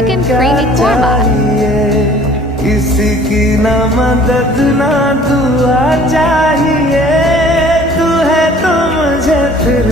thick and creamy korma. किसी की ना मदद ना दुआ चाहिए, तू है तो मुझे फिर